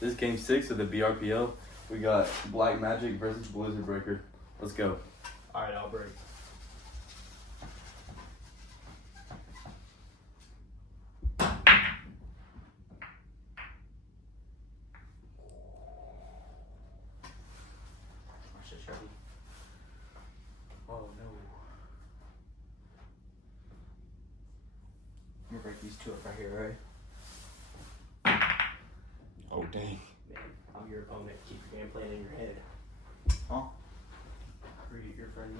This is game 6 of the BRPL. We got Black Magic versus Blizzard Breaker. Let's go. Alright, I'll break. Oh no. I'm gonna break these two up right here, right? Oh, dang. Man, I'm your opponent. Keep your game plan in your head. Huh? Read it, your friend.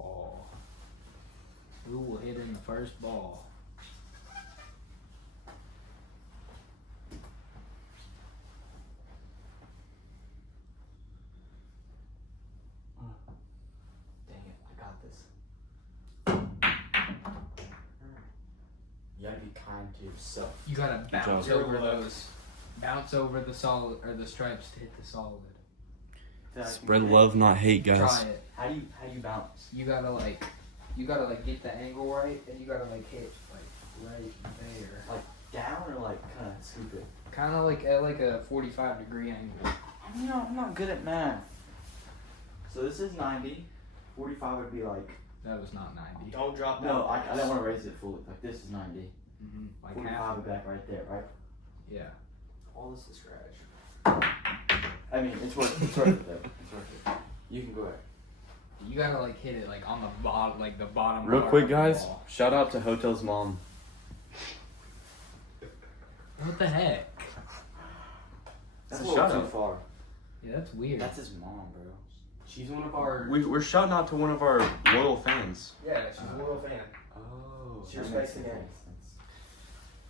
Oh. Who will hit in the first ball? Dang it, I got this. You gotta be kind to yourself. You gotta bounce job. over those. Bounce over the solid or the stripes to hit the solid. Spread love, not hate, guys. Try it. How do you bounce? You gotta get the angle right, and you gotta hit right there. Like down or like kind of scoop it? Kind of like at a 45-degree angle. I'm not good at math. So this is 90. 45 would be like. That was not 90. Don't drop that. No, I don't want to raise it fully. Like this is 90. Mm-hmm. Like 45 half. would be like right there, right? Yeah. All this is scratch. I mean, it's worth it though. It's worth it. You can go ahead. You gotta hit it on the bottom, the bottom. Real part quick, of the guys. ball. Shout out to Hotel's mom. What the heck? That's a a little shout too out. far. Yeah, that's weird. That's his mom, bro. She's one of our. We're shouting out to one of our loyal fans. Yeah, she's a loyal fan. Oh. She respects the game.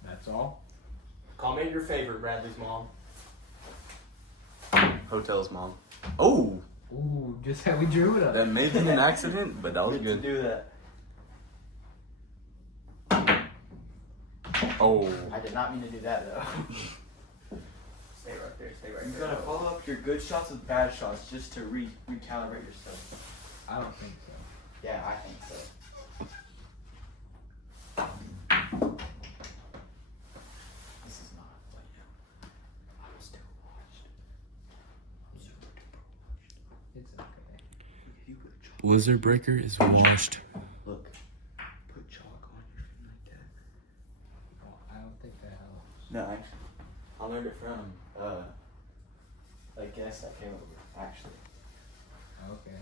That's all. Comment your favorite, Bradley's mom. Hotel's mom. Oh! Ooh, just how we drew it up. That may have been an accident, but that was Good to good. do that. Oh. I did not mean to do that though. Stay right there. Stay right there. You gotta follow up your good shots with bad shots just to recalibrate yourself. I don't think so. Yeah, I think so. This is not a play yet. I'm still washed. I'm super duper washed. It's okay. If you put chalk, Blizzard Breaker is washed. look, put chalk on your feet like that. Well, I don't think that helps. No, actually, I learned it from a guest that came over. Actually, Okay.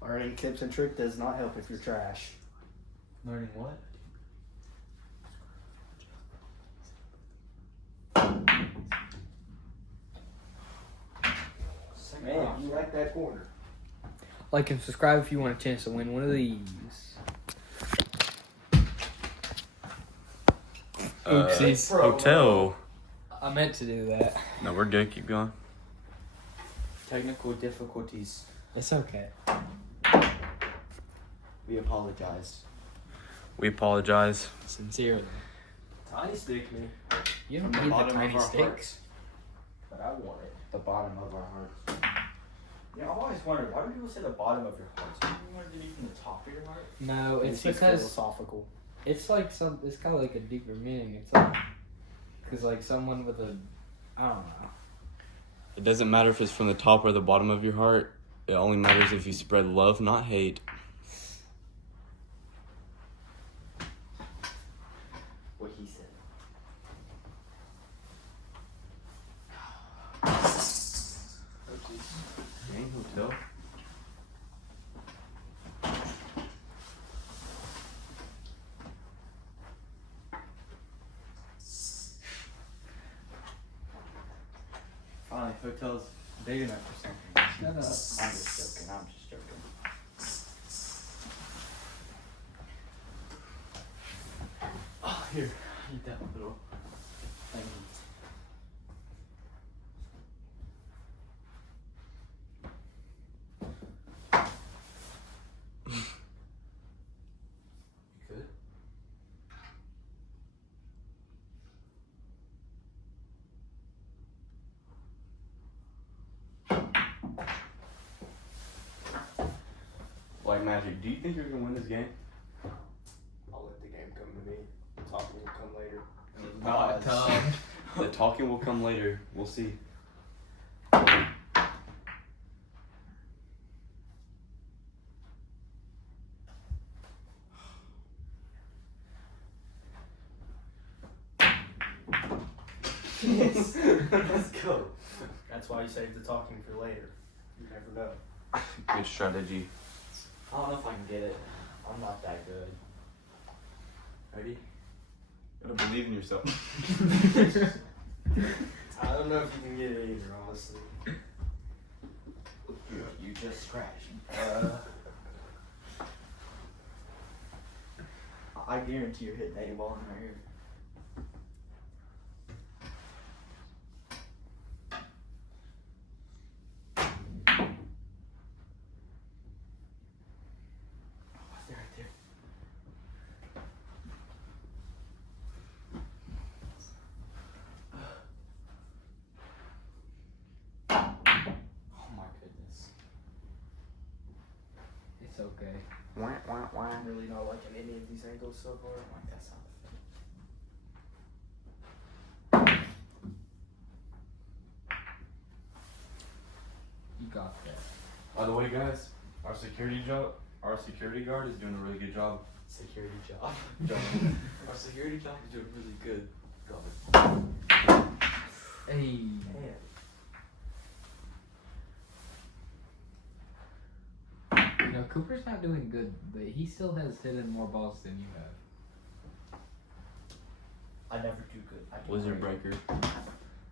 learning tips and tricks does not help if you're trash. Learning what? Man, you like that corner. Like and subscribe if you want a chance to win one of these. Oopsies. Hotel. I meant to do that. No, we're good. Keep going. Technical difficulties. It's okay. We apologize. We apologize. Sincerely. Tiny stick, man. You don't The need the bottom tiny of our sticks. hearts. But I want it. The bottom of our hearts. Yeah, I've always wondered, why do people say the bottom of your heart? Do you want to do from the top of your heart? No, it's seems because philosophical. it's it's kind of like a deeper meaning. It's because someone with a, I don't know. It doesn't matter if it's from the top or the bottom of your heart. It only matters if you spread love, not hate. What he said. Dang, Hotel. Finally, hotel's big enough for something. Shut up. I'm just joking. I'm just joking. Oh, here. Eat that little thing. You good? Black Magic, do you think you're gonna win this game? I'll let the game come to me. Talking will come later. Not tough. The talking will come later. We'll see. Yes. Let's go. That's why you save the talking for later. You never know. Good strategy. I don't know if I can get it. I'm not that good. Ready? You gotta believe in yourself. I don't know if you can get it either, honestly. You just scratched. I guarantee you're hitting that ball in my ear. Right there. Oh my goodness. It's okay. I'm really not liking any of these angles so far. Like that sound effect. You got that. By the way, guys, our security guard is doing a really good job. Security job. Our security job is doing really good. Hey. Man. You know, Cooper's not doing good, but he still has hit more balls than you have. I never do good. I do Blizzard great. breaker.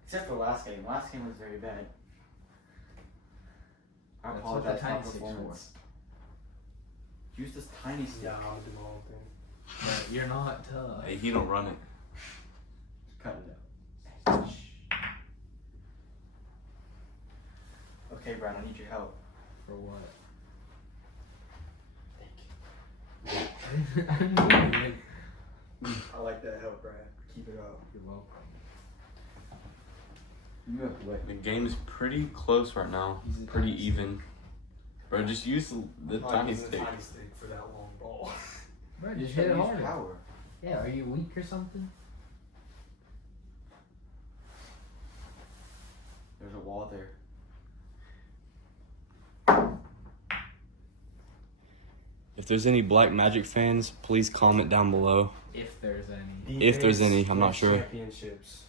Except for last game. Last game was very bad. I That's what the apologize for my tiny sticks performance. Use this tiny stick. Yeah, I'm gonna do my own thing. But you're not tough. Hey, he don't run it. Cut it out. Okay, Brad, I need your help. For what? Thank you. I like that help, Brad. Keep it up. You're welcome. You have to wait. The game is pretty close right now. Use the Pretty tiny even. Bro, just use the I'm not tiny using stick. the tiny stick for that long ball. Bro, You just should hit it use harder. power. Yeah, are you weak or something? There's a wall there. If there's any Black Magic fans, please comment down below. If there's any. If there's any, I'm not sure. Championships.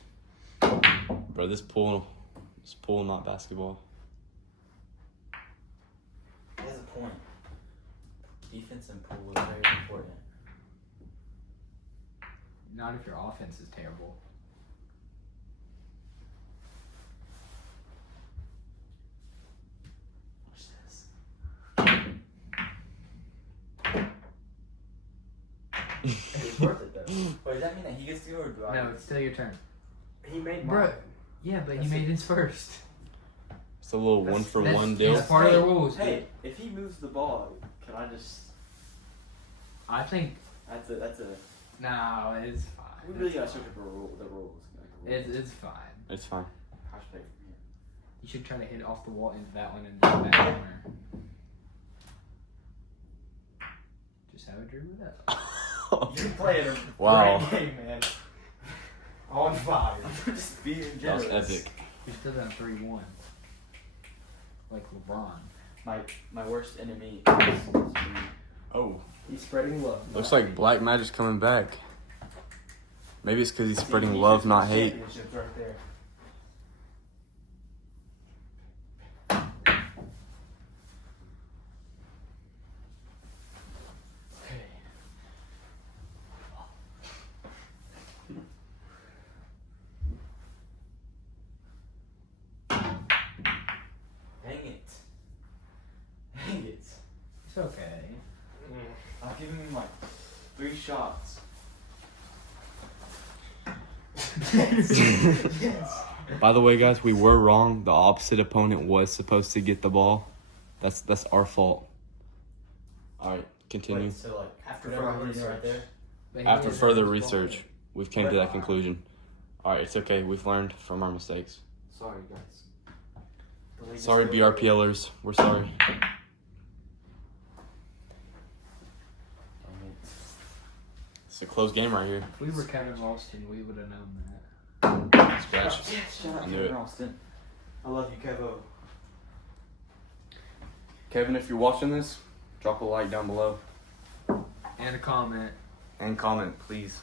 Bro, this pool, not basketball. He has a point. Defense and pool is very important. Not if your offense is terrible. Watch this. It's worth it though. Wait, does that mean that he gets to go or do I? No, it's still your turn. He made Bro. mine. Yeah, but That's he made it. his first. It's a little That's- one for That's- one deal. That's part of the rules. Hey, if he moves the ball, can I just? I think That's a. no, it's fine. We really gotta search up the rules. Like, rules. It's fine. It's fine. How should I play from here? You should try to hit it off the wall into that one and do that corner. Just have it dribble it up. You're playing a Wow. great game, man. On fire. I'm just being That was generous. epic. You're still down 3-1. Like LeBron. My worst enemy is me. Oh. He's spreading love. Looks like Black Magic's coming back. Maybe it's because he's spreading love, not hate. Championships right there. Okay. Dang it. Dang it. It's okay. I've given him like 3 shots. By the way, guys, we were wrong. The opposite opponent was supposed to get the ball. That's our fault. All right, continue. Wait, so like after Further further research. Right there. But he After did further hit his ball. research, we've came to that conclusion. All right, it's okay. We've learned from our mistakes. Sorry guys. The league is Sorry, still- BRPLers. We're sorry. It's a close game right here. If we were Kevin Ralston, we would have known that. Scratch. Shut up, I knew Kevin it. Ralston. I love you, Kevo. Kevin, if you're watching this, drop a like down below. And a comment. And comment, please.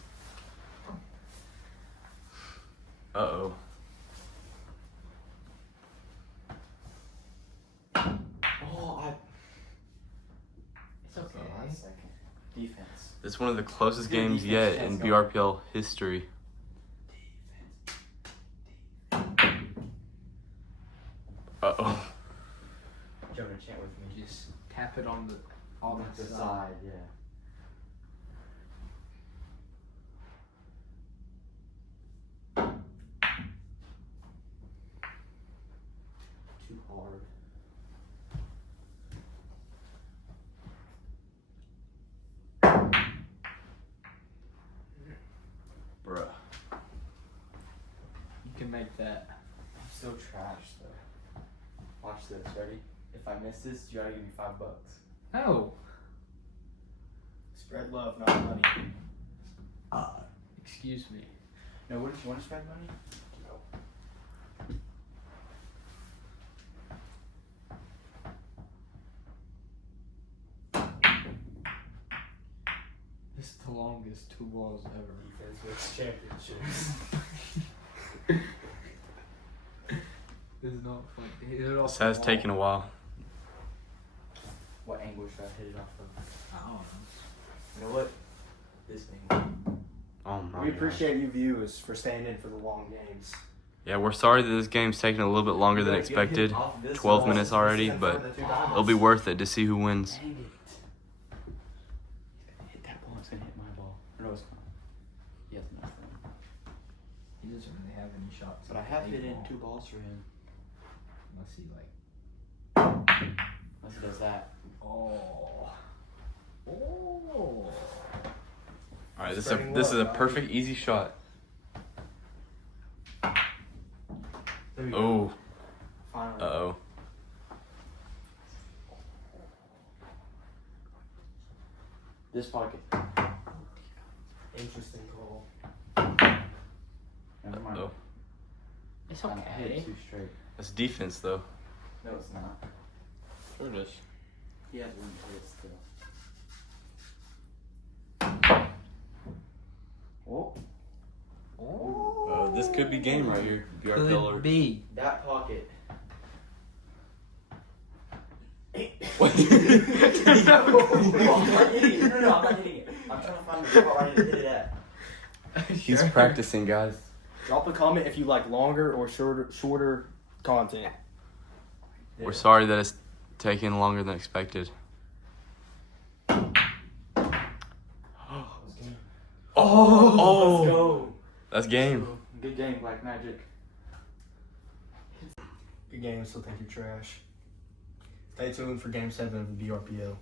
Uh-oh. Oh, it's okay. Okay. Last second. Defense. This is one of the closest Good games defense, yet in let's go. BRPL history. Uh-oh. Jonah, chant with me. Just tap it on the The side, yeah. Too hard. Bruh. You can make that. I'm so trash though. Watch this, ready? If I miss this, you gotta give me $5. No. Spread love, not money. Excuse me. No, what did you want to spread money? This is the longest 2 balls ever. Defense wins championships. This is not fun. Hit it off This the has wall. taken a while. What angle should I hit it off of? I don't know. You know what? This angle. Oh my We gosh. appreciate you viewers for staying in for the long games. Yeah, we're sorry that this game's taking a little bit longer than expected. 12 minutes already, but it'll be worth it to see who wins. Dang it. He's gonna hit that ball, it's gonna hit my ball. No, it's not. He has nothing. He doesn't really have any shots. But I have hit in 2 balls for him. Unless he like. Unless he does that. Oh. Oh. All right, this Spreading is a love, perfect easy shot. There we go. Oh, Finally. uh-oh. This pocket. Interesting call. Never mind. Uh-oh. It's I hit okay. 2 straight. That's defense though. No, it's not. Sure it is. He has 1 hit still. Oh, Oh. This could be game right here. BRPL Could alert. be. that pocket. What? No, I'm not hitting it. No, I'm not hitting it. I'm trying to find the spot where I need to hit it at. He's practicing, guys. Drop a comment if you like longer or shorter content. We're sorry that it's taking longer than expected. Oh, Let's go. that's game. Good game, Black Magic. Good game, still think you're trash. Stay tuned for Game 7 of the BRPL.